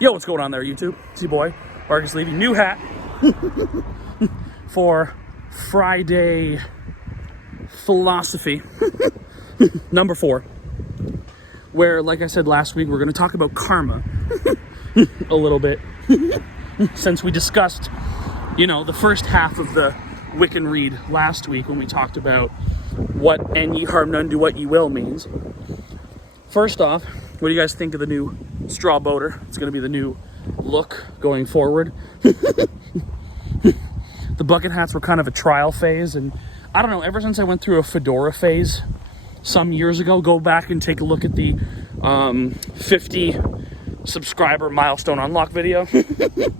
Yo, what's going on there, YouTube? It's your boy, Marcus Levy. New hat for Friday philosophy number 4, where, like I said last week, we're going to talk about karma a little bit, since we discussed, the first half of the Wiccan read last week when we talked about what "and ye harm none, do what ye will" means. First off, what do you guys think of the new straw boater? It's going to be the new look going forward. The bucket hats were kind of a trial phase, and I don't know, ever since I went through a fedora phase some years ago, go back and take a look at the 50 subscriber milestone unlock video to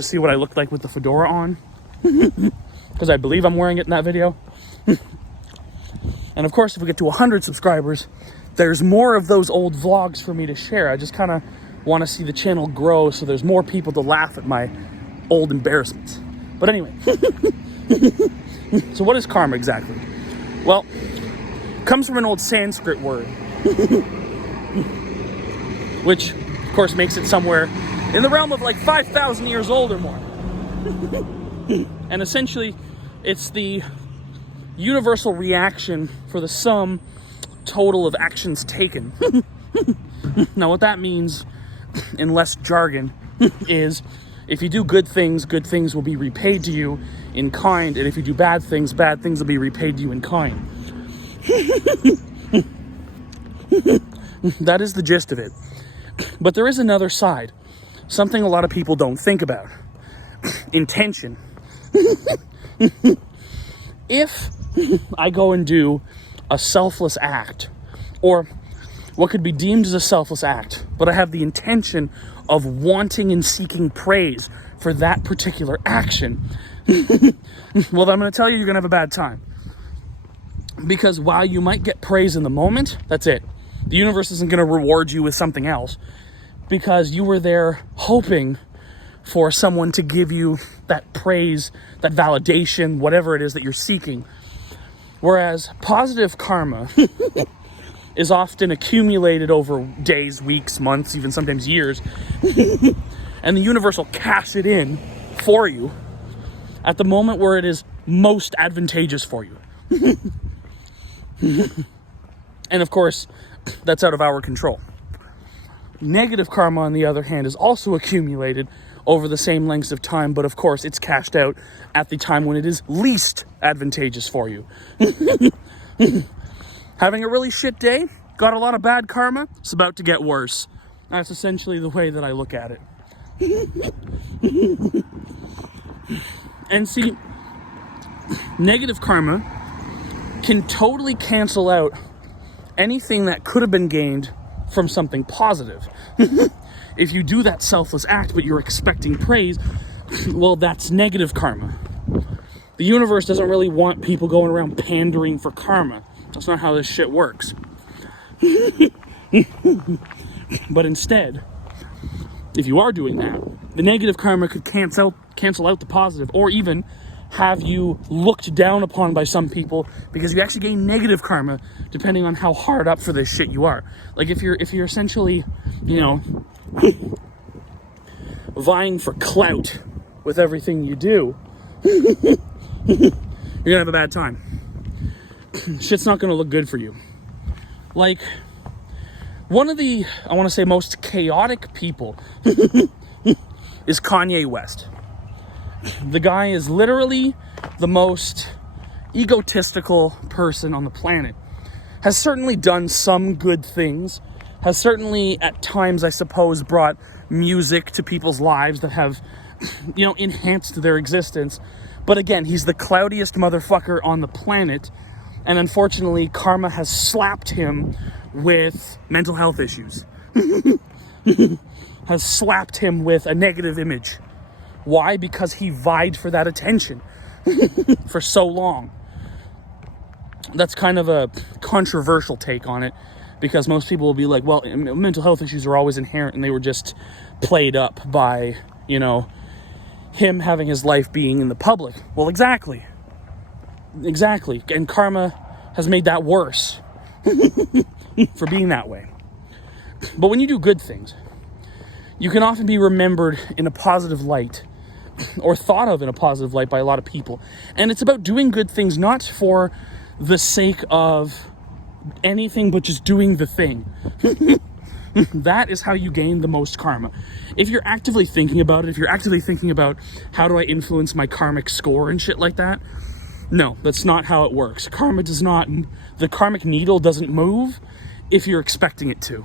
see what I looked like with the fedora on, because I believe I'm wearing it in that video. And of course, if we get to 100 subscribers, there's more of those old vlogs for me to share. I just kind of want to see the channel grow so there's more people to laugh at my old embarrassments. But anyway, so what is karma exactly? Well, it comes from an old Sanskrit word, which of course makes it somewhere in the realm of like 5,000 years old or more. And essentially, it's the universal reaction for the sum total of actions taken. Now, what that means, in less jargon, is if you do good things will be repaid to you in kind, and if you do bad things will be repaid to you in kind. That is the gist of it. But there is another side, something a lot of people don't think about. Intention. If I go and do a selfless act, or what could be deemed as a selfless act, but I have the intention of wanting and seeking praise for that particular action, well, I'm going to tell you, you're going to have a bad time. Because while you might get praise in the moment, that's it. The universe isn't going to reward you with something else, because you were there hoping for someone to give you that praise, that validation, whatever it is that you're seeking. Whereas positive karma is often accumulated over days, weeks, months, even sometimes years. And the universe will cash it in for you at the moment where it is most advantageous for you. And of course, that's out of our control. Negative karma, on the other hand, is also accumulated over the same lengths of time, but of course it's cashed out at the time when it is least advantageous for you. Having a really shit day, got a lot of bad karma, it's about to get worse. That's essentially the way that I look at it. And see, negative karma can totally cancel out anything that could have been gained from something positive. If you do that selfless act, but you're expecting praise, well, that's negative karma. The universe doesn't really want people going around pandering for karma. That's not how this shit works. But instead, if you are doing that, the negative karma could cancel out the positive, or even have you looked down upon by some people because you actually gain negative karma, depending on how hard up for this shit you are. Like if you're essentially, vying for clout with everything you do, you're gonna have a bad time. Shit's not gonna look good for you. Like, one of the, I want to say, most chaotic people is Kanye West. The guy is literally the most egotistical person on the planet. Has certainly done some good things, has certainly at times, I suppose, brought music to people's lives that have, enhanced their existence. But again, he's the cloudiest motherfucker on the planet, and unfortunately, karma has slapped him with mental health issues. Has slapped him with a negative image. Why? Because he vied for that attention for so long. That's kind of a controversial take on it, because most people will be like, well, mental health issues are always inherent and they were just played up by, him having his life being in the public. Well, exactly. And karma has made that worse for being that way. But when you do good things, you can often be remembered in a positive light, or thought of in a positive light by a lot of people. And it's about doing good things, not for the sake of anything, but just doing the thing. That is how you gain the most karma. If you're actively thinking about it, if you're actively thinking about how do I influence my karmic score and shit like that, no, that's not how it works. Karma does not, the karmic needle doesn't move if you're expecting it to.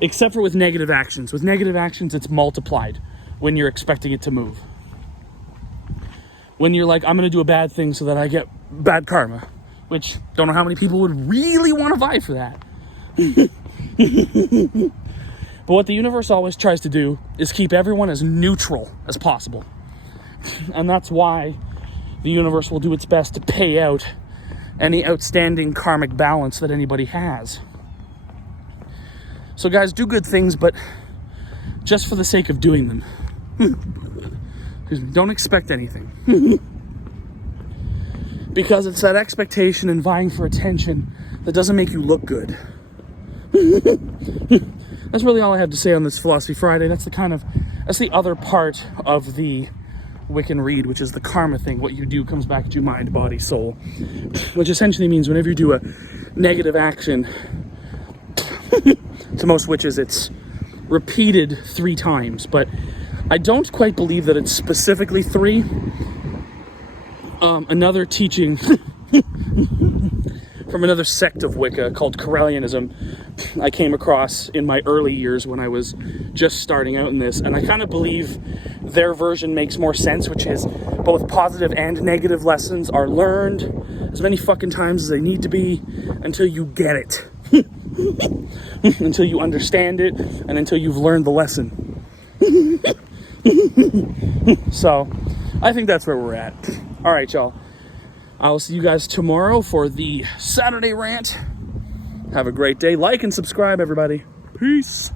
Except for with negative actions. With negative actions, it's multiplied when you're expecting it to move. When you're like, I'm going to do a bad thing so that I get bad karma, which don't know how many people would really want to vie for that. But what the universe always tries to do is keep everyone as neutral as possible. And that's why the universe will do its best to pay out any outstanding karmic balance that anybody has. So guys, do good things, but just for the sake of doing them. Don't expect anything. Because it's that expectation and vying for attention that doesn't make you look good. That's really all I have to say on this Philosophy Friday. That's the other part of the Wiccan read, which is the karma thing. What you do comes back to mind, body, soul. Which essentially means whenever you do a negative action, to most witches it's repeated 3 times, but I don't quite believe that it's specifically 3. Another teaching from another sect of Wicca called Corellianism I came across in my early years when I was just starting out in this, and I kind of believe their version makes more sense, which is both positive and negative lessons are learned as many fucking times as they need to be until you get it. Until you understand it and until you've learned the lesson. So I think that's where we're at. All right, y'all. I will see you guys tomorrow for the Saturday rant. Have a great day. Like and subscribe, everybody. Peace.